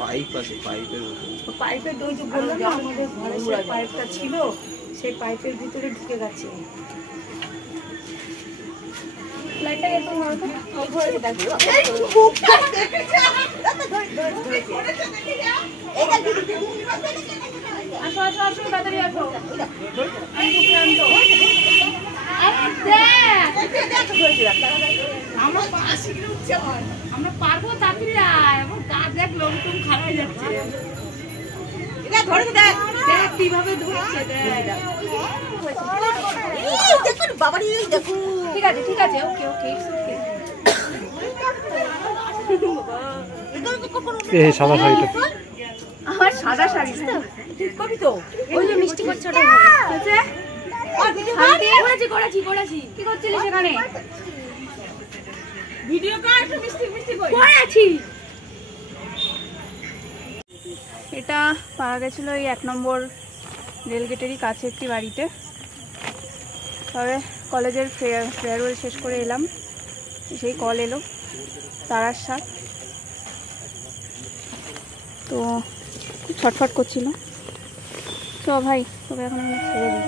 Pipe আছে, পাইপের পাইপের দই যে বললাম না আমাদের ঘরে যে পাইপটা ছিল সেই পাইপের ভিতরে ঢুকে গেছে। লাইটটা একটু মারো তো ঘরে দেখো এই বুকটা দেখেছে আসো আসো আসো তাড়াতাড়ি আসো আন্টু প্রান্ত আমরা পাশে উঠছে আমরা পারবো তাড়াতাড়ি আয় আমার গা দেখ লোম টুম খারাপ হয়ে যাচ্ছে এটা ধরে দেখ দেখ কিভাবে ধরছে দেখ এই দেখো বাবারি দেখো ঠিক আছে ওকে ওকে এই সাদা শাড়িটা আমার সাদা শাড়ি ঠিক করবি তো ওই যে মিষ্টি করছে ওটা আছে করেছি কি করছিস সেখানে ভিডিও কর একটু মিষ্টি মিষ্টি করেছি। এটা পাওয়া গেছিল এই 1 নম্বর রেলগেটেরই কাছে একটি বাড়িতে। তবে কলেজের ফেয়ারওয়েল শেষ করে এলাম, সেই কল এলো তারার সাথ, তো খুব ছটফট করছিল। তো ভাই তোকে এখন ছেড়ে দিই।